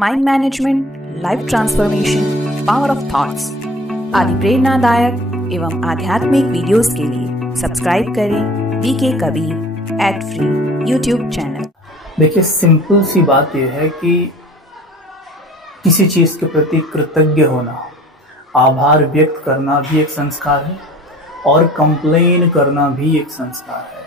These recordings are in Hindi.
Mind management, life transformation, power of thoughts आदि प्रेरणादायक एवं आध्यात्मिक वीडियोस के लिए सब्सक्राइब करें VK Kabir @free YouTube channel. देखिए, सिंपल सी बात यह है कि किसी चीज के प्रति कृतज्ञ होना, आभार व्यक्त करना भी एक संस्कार है और कंप्लेन करना भी एक संस्कार है।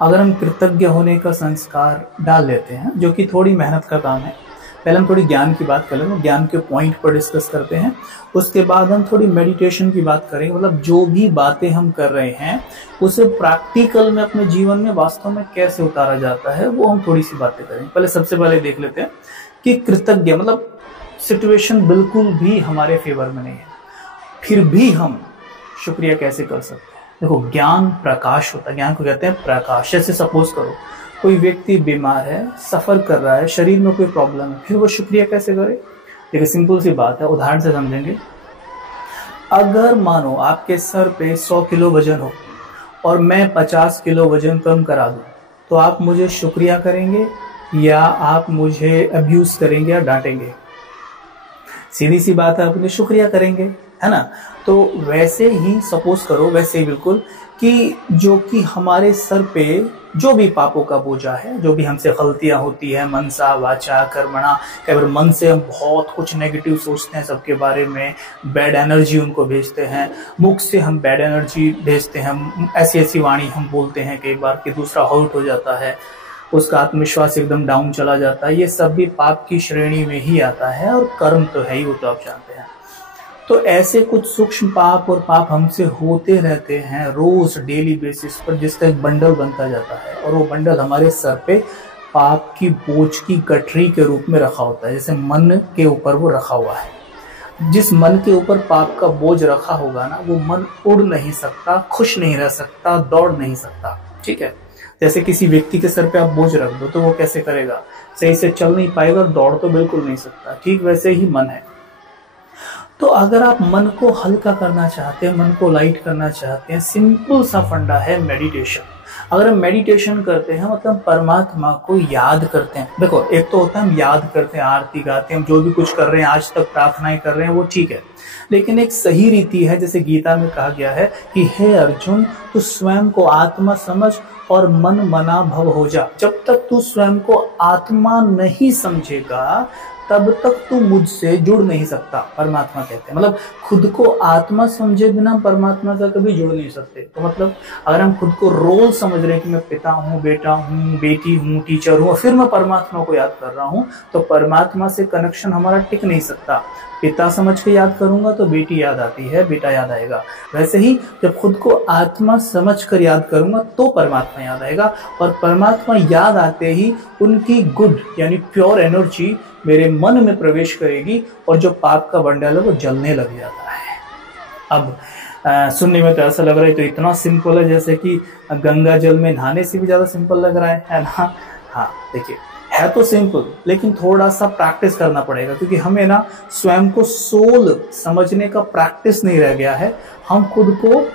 अगर हम कृतज्ञ होने का संस्कार डाल लेते हैं, जो कि थोड़ी मेहनत का काम है, पहले हम थोड़ी ज्ञान की बात कर लेंगे, ज्ञान के पॉइंट पर डिस्कस करते हैं, उसके बाद हम थोड़ी मेडिटेशन की बात करेंगे। मतलब जो भी बातें हम कर रहे हैं उसे प्रैक्टिकल में अपने जीवन में वास्तव में कैसे उतारा जाता है, वो हम थोड़ी सी बातें करेंगे। पहले सबसे पहले देख लेते हैं कि कृतज्ञ मतलब सिचुएशन बिल्कुल भी हमारे फेवर में नहीं है, फिर भी हम शुक्रिया कैसे कर सकते हैं। देखो, ज्ञान प्रकाश होता है, ज्ञान को कहते हैं प्रकाश। जैसे सपोज करो कोई व्यक्ति बीमार है, सफर कर रहा है, शरीर में कोई प्रॉब्लम है, फिर वो शुक्रिया कैसे करे। देखिए, सिंपल सी बात है, उदाहरण से समझेंगे। अगर मानो आपके सर पे 100 किलो वजन हो और मैं 50 किलो वजन कम करा दूं, तो आप मुझे शुक्रिया करेंगे या आप मुझे अब्यूज करेंगे या डांटेंगे? सीधी सी बात है, आप मुझे शुक्रिया करेंगे, है ना। तो वैसे ही सपोज करो, वैसे ही बिल्कुल कि जो कि हमारे सर पे जो भी पापों का बोझा है, जो भी हमसे गलतियां होती है, मनसा वाचा कर्मणा, कई बार मन से हम बहुत कुछ नेगेटिव सोचते हैं सबके बारे में, बैड एनर्जी उनको भेजते हैं, मुख से हम बैड एनर्जी भेजते हैं, ऐसी ऐसी वाणी हम बोलते हैं कई बार कि दूसरा हर्ट हो जाता है, उसका आत्मविश्वास एकदम डाउन चला जाता है। ये सब भी पाप की श्रेणी में ही आता है और कर्म तो है ही, वो तो आप जानते हैं। तो ऐसे कुछ सूक्ष्म पाप और पाप हमसे होते रहते हैं रोज डेली बेसिस पर, जिसका एक बंडल बनता जाता है और वो बंडल हमारे सर पे पाप की बोझ की गठरी के रूप में रखा होता है। जैसे मन के ऊपर वो रखा हुआ है, जिस मन के ऊपर पाप का बोझ रखा होगा ना, वो मन उड़ नहीं सकता, खुश नहीं रह सकता, दौड़ नहीं सकता। ठीक है, जैसे किसी व्यक्ति के सर पे आप बोझ रख दो तो वो कैसे करेगा, सही से चल नहीं पाएगा और दौड़ तो बिल्कुल नहीं सकता। ठीक वैसे ही मन है। तो अगर आप मन को हल्का करना चाहते हैं, मन को लाइट करना चाहते हैं, सिंपल सा फंडा है मेडिटेशन। अगर हम मेडिटेशन करते हैं मतलब परमात्मा को याद करते हैं। देखो, एक तो होता है हम याद करते हैं, आरती गाते हैं, हम जो भी कुछ कर रहे हैं, आज तक प्रार्थनाएं कर रहे हैं, वो ठीक है, लेकिन एक सही रीति है, जैसे गीता में कहा गया है कि हे अर्जुन, तू स्वयं को आत्मा समझ और मन मना भव हो जा। जब तक तू स्वयं को आत्मा नहीं समझेगा तब तक तू मुझसे जुड़ नहीं सकता, परमात्मा कहते हैं। मतलब खुद को आत्मा समझे बिना परमात्मा से कभी जुड़ नहीं सकते। तो मतलब अगर हम खुद को रोल समझ रहे हैं कि मैं पिता हूँ, बेटा हूँ, बेटी हूँ, टीचर हूँ, और फिर मैं परमात्मा को याद कर रहा हूँ, तो परमात्मा से कनेक्शन हमारा टिक नहीं सकता। पिता समझ के याद करूंगा तो बेटी याद आती है, बेटा याद आएगा। वैसे ही जब खुद को आत्मा समझ कर याद करूंगा तो परमात्मा याद आएगा, और परमात्मा याद आते ही उनकी गुड यानी प्योर एनर्जी मेरे मन में प्रवेश करेगी और जो पाप का बंडल है वो जलने लग जाता है। अब सुनने में तो ऐसा लग रहा है तो इतना सिंपल है, जैसे कि गंगा जल में नहाने से भी ज्यादा सिंपल लग रहा है ना। हाँ, देखिए, है तो सिंपल, लेकिन थोड़ा सा प्रैक्टिस करना पड़ेगा, क्योंकि हमें ना स्वयं को सोल समझने का प्रैक्टिस नहीं रह गया है। हम खुद को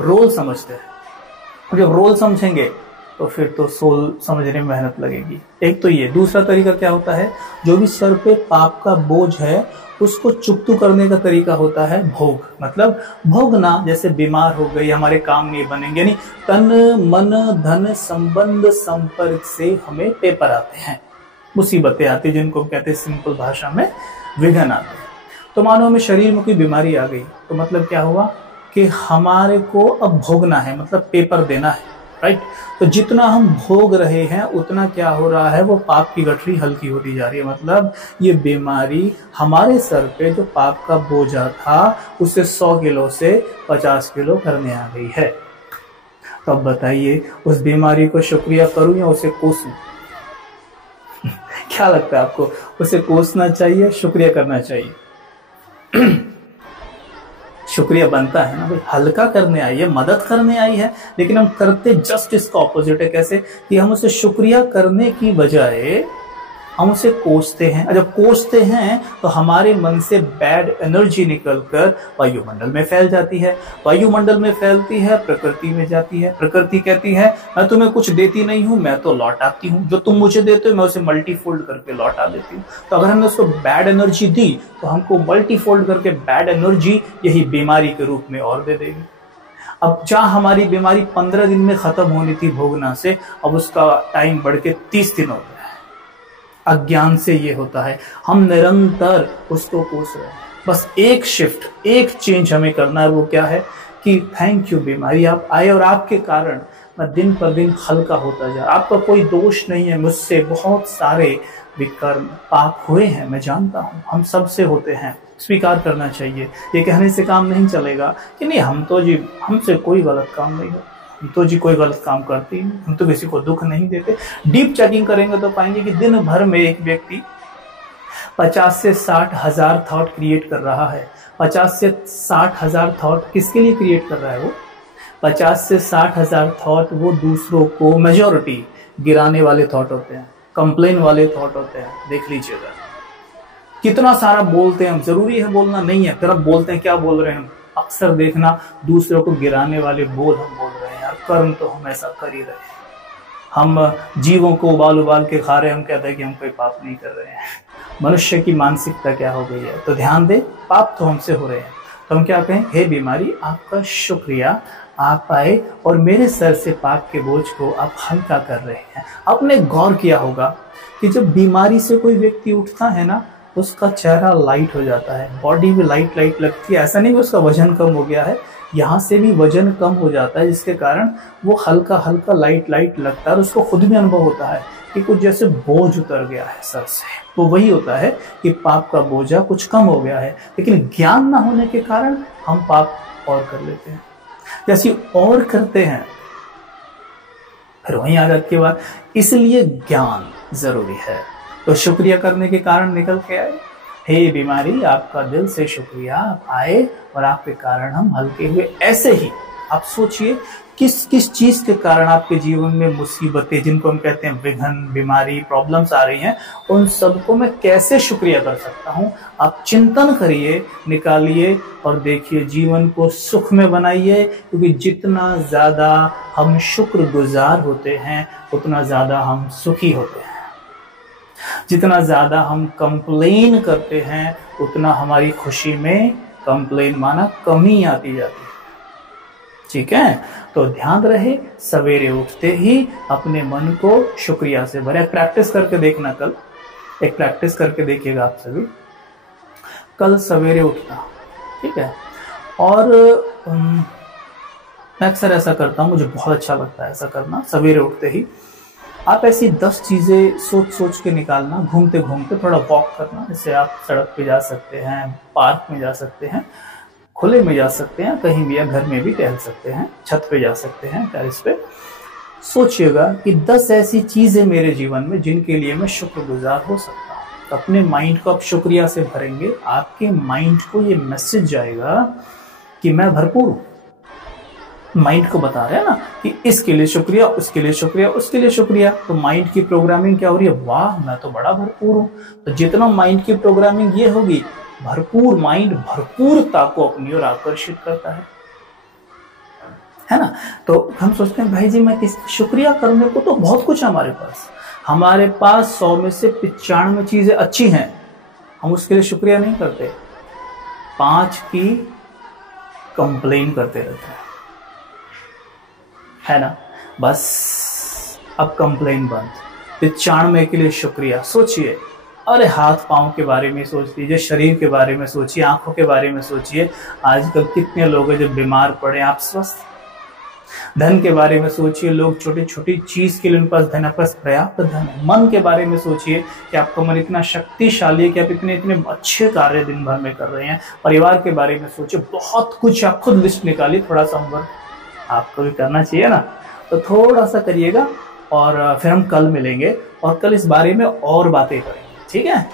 रोल समझते हैं, जब रोल समझेंगे तो फिर तो सोल समझने में मेहनत लगेगी। एक तो ये, दूसरा तरीका क्या होता है, जो भी सर पे पाप का बोझ है उसको चुकतू करने का तरीका होता है भोग। मतलब भोगना, जैसे बीमार हो गई, हमारे काम नहीं बनेंगे, यानी तन मन धन संबंध संपर्क से हमें पेपर आते हैं, मुसीबतें आती हैं, जिनको कहते हैं सिंपल भाषा में विघ्न आते हैं। तो मानो हमें शरीर में कोई बीमारी आ गई, तो मतलब क्या हुआ कि हमारे को अब भोगना है, मतलब पेपर देना है, राइट। तो जितना हम भोग रहे हैं उतना क्या हो रहा है, वो पाप की गठरी हल्की होती जा रही है। मतलब ये बीमारी हमारे सर पे जो पाप का बोझा था उसे 100 किलो से 50 किलो करने आ गई है। तो अब बताइए, उस बीमारी को शुक्रिया करूं या उसे कोसूं? क्या लगता है आपको, उसे कोसना चाहिए, शुक्रिया करना चाहिए? शुक्रिया बनता है ना भाई, हल्का करने आई है, मदद करने आई है, लेकिन हम करते जस्ट इसका ऑपोजिट है। कैसे कि हम उसे शुक्रिया करने की बजाय हम उसे कोसते हैं। जब कोसते हैं तो हमारे मन से बैड एनर्जी निकलकर वायुमंडल में फैल जाती है। वायुमंडल में फैलती है, प्रकृति में जाती है। प्रकृति कहती है मैं तुम्हें कुछ देती नहीं हूं, मैं तो लौटाती हूं। जो तुम मुझे देते हो मैं उसे मल्टीफोल्ड करके लौटा देती हूँ। तो अगर हमने उसको बैड एनर्जी दी तो हमको मल्टीफोल्ड करके बैड एनर्जी यही बीमारी के रूप में और दे देगी। अब जहां हमारी बीमारी 15 दिन में खत्म होनी थी भोगना से, अब उसका टाइम बढ़ के 30 दिन हो गया है। अज्ञान से ये होता है, हम निरंतर उसको कोस रहे हैं। बस एक शिफ्ट, एक चेंज हमें करना है। वो क्या है कि थैंक यू बीमारी, आप आए और आपके कारण मैं दिन पर दिन हल्का होता जा। आपका कोई दोष नहीं है, मुझसे बहुत सारे विकर्म पाप हुए हैं, मैं जानता हूं, हम सबसे होते हैं। स्वीकार करना चाहिए। ये कहने से काम नहीं चलेगा कि नहीं हम तो जी, हमसे कोई गलत काम नहीं होता, हम तो जी कोई गलत काम करते ही नहीं, हम तो किसी को दुख नहीं देते। डीप चेकिंग करेंगे तो पाएंगे कि दिन भर में एक व्यक्ति 50 से 60 हजार थॉट क्रिएट कर रहा है। 50 से 60 हजार थॉट किसके लिए क्रिएट कर रहा है वो? 50 से 60 हजार थॉट वो दूसरों को, मेजॉरिटी गिराने वाले थॉट होते हैं, कंप्लेन वाले थॉट होते हैं। देख लीजिएगा कितना सारा बोलते हैं हम, जरूरी है बोलना नहीं है, फिर हम बोलते हैं क्या बोल रहे हैं हम? अक्सर देखना दूसरों को गिराने वाले बोल हम बोल रहे हैं। यार कर्म तो हम ऐसा कर ही रहे हैं, हम जीवों को उबाल उबाल के खा रहे हैं, हम कहते हैं कि हम कोई पाप नहीं कर रहे हैं। मनुष्य की मानसिकता क्या हो गई है? तो ध्यान दे, पाप तो हमसे हो रहे हैं, तो हम क्या कहें? हे बीमारी आपका शुक्रिया, आप आए और मेरे सर से पाप के बोझ को आप हल्का कर रहे हैं। आपने गौर किया होगा कि जब बीमारी से कोई व्यक्ति उठता है ना, उसका चेहरा लाइट हो जाता है, बॉडी भी लाइट लाइट लगती है। ऐसा नहीं कि उसका वजन कम हो गया है, यहाँ से भी वजन कम हो जाता है, जिसके कारण वो हल्का हल्का लाइट लाइट लगता है और उसको खुद भी अनुभव होता है कि कुछ जैसे बोझ उतर गया है सर से। तो वही होता है कि पाप का बोझा कुछ कम हो गया है, लेकिन ज्ञान ना होने के कारण हम पाप और कर लेते हैं। जैसे और करते हैं फिर वहीं आ जाती है बात। इसलिए ज्ञान जरूरी है। तो शुक्रिया करने के कारण निकल के आए, हे बीमारी आपका दिल से शुक्रिया, आप आए और आपके कारण हम हल्के हुए। ऐसे ही आप सोचिए किस किस चीज के कारण आपके जीवन में मुसीबतें, जिनको हम कहते हैं विघ्न, बीमारी, प्रॉब्लम्स आ रही हैं, उन सबको मैं कैसे शुक्रिया कर सकता हूं? आप चिंतन करिए, निकालिए और देखिए, जीवन को सुख में बनाइए। क्योंकि जितना ज्यादा हम शुक्रगुजार होते हैं उतना ज्यादा हम सुखी होते हैं। जितना ज्यादा हम कंप्लेन करते हैं उतना हमारी खुशी में कंप्लेन माना कमी आती जाती है। ठीक है, तो ध्यान रहे, सवेरे उठते ही अपने मन को शुक्रिया से भरे। प्रैक्टिस करके देखना, कल एक प्रैक्टिस करके देखिएगा आप सभी। कल सवेरे उठना, ठीक है। और मैं अक्सर ऐसा करता हूँ, मुझे बहुत अच्छा लगता है ऐसा करना। सवेरे उठते ही आप ऐसी 10 चीजें सोच सोच के निकालना, घूमते घूमते थोड़ा वॉक करना। जैसे आप सड़क पे जा सकते हैं, पार्क में जा सकते हैं, खुले में जा सकते हैं, कहीं भी, या घर में भी टहल सकते हैं, छत पे जा सकते हैं, टेरेस पे। सोचिएगा कि 10 ऐसी चीजें मेरे जीवन में जिनके लिए मैं शुक्रगुजार हो सकता हूँ। तो अपने माइंड को आप शुक्रिया से भरेंगे, आपके माइंड को ये मैसेज जाएगा कि मैं भरपूर हूँ। माइंड को बता रहे हैं ना कि इसके लिए शुक्रिया, उसके लिए शुक्रिया, उसके लिए शुक्रिया। तो माइंड की प्रोग्रामिंग क्या हो रही है? वाह, मैं तो बड़ा भरपूर हूं। तो जितना माइंड की प्रोग्रामिंग ये होगी, भरपूर माइंड भरपूरता को अपनी ओर आकर्षित करता है ना। तो हम सोचते हैं भाई जी मैं किस शुक्रिया करने को तो बहुत कुछ है हमारे पास 100 में से 95 चीजें अच्छी हैं, हम उसके लिए शुक्रिया नहीं करते, 5 की कंप्लेन करते रहते हैं, है ना। बस अब कंप्लेन बंद, 95 के लिए शुक्रिया। सोचिए, अरे हाथ पांव के बारे में सोच लीजिए, शरीर के बारे में सोचिए, आंखों के बारे में सोचिए। आजकल कितने लोग हैं जो बीमार पड़े, आप स्वस्थ। धन के बारे में सोचिए, लोग छोटी छोटी चीज के लिए उनके पास धन, आपके पास पर्याप्त धन है। मन के बारे में सोचिए कि आपका मन इतना शक्तिशाली है कि आप इतने इतने अच्छे कार्य दिन भर में कर रहे हैं। परिवार के बारे में सोचिए, बहुत कुछ। आप खुद लिस्ट निकालिए, थोड़ा सा होमवर्क आपको भी करना चाहिए ना, तो थोड़ा सा करिएगा और फिर हम कल मिलेंगे और कल इस बारे में और बातें करेंगे, ठीक है।